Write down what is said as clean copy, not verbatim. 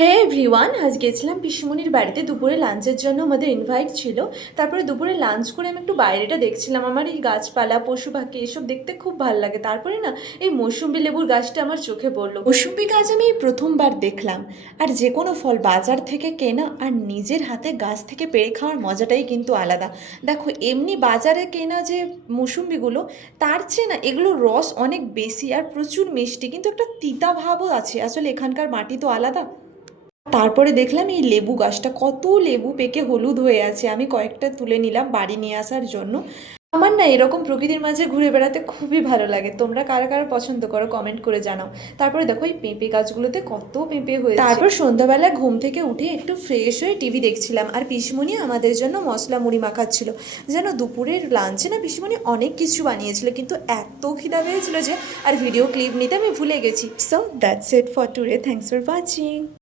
হে everyone, আজ গেছিলাম পিসিমণির বাড়িতে দুপুরে লাঞ্চের জন্য। আমাদের ইনভাইট ছিল। তারপরে দুপুরে লাঞ্চ করে আমি একটু বাইরেটা দেখছিলাম। আমার এই গাছপালা পশু পাখি এসব দেখতে খুব ভালো লাগে। তারপরে না, এই মৌসুম্বি লেবুর গাছটা আমার চোখে পড়লো। মৌসুম্বি গাছ আমি এই প্রথমবার দেখলাম। আর যে কোনো ফল বাজার থেকে কেনা আর নিজের হাতে গাছ থেকে পেড়ে খাওয়ার মজাটাই কিন্তু আলাদা। দেখো, এমনি বাজারে কেনা যে মৌসুম্বিগুলো, তার চেয়ে না এগুলোর রস অনেক বেশি আর প্রচুর মিষ্টি, কিন্তু একটা তিতা ভাবও আছে। আসলে এখানকার মাটি তো আলাদা। তারপরে দেখলাম এই লেবু গাছটা কত লেবু পেকে হলুদ হয়ে আছে। আমি কয়েকটা তুলে নিলাম বাড়ি নিয়ে আসার জন্য। আমার না এরকম প্রকৃতির মাঝে ঘুরে বেড়াতে খুবই ভালো লাগে। তোমরা কারা কারা পছন্দ করো কমেন্ট করে জানাও। তারপরে দেখো এই পেঁপে গাছগুলোতে কত পেঁপে হয়েছে। তারপর সন্ধ্যাবেলা ঘুম থেকে উঠে একটু ফ্রেশ হয়ে টিভি দেখছিলাম, আর পিসমণি আমাদের জন্য মশলা মুড়ি মাখাচ্ছিল। যেন দুপুরের লাঞ্চে না পিসমণি অনেক কিছু বানিয়েছিল, কিন্তু এত খিদা পেয়েছিল যে আর ভিডিও ক্লিপ নিতে আমি ভুলে গেছি। So that's it for today, thanks for watching.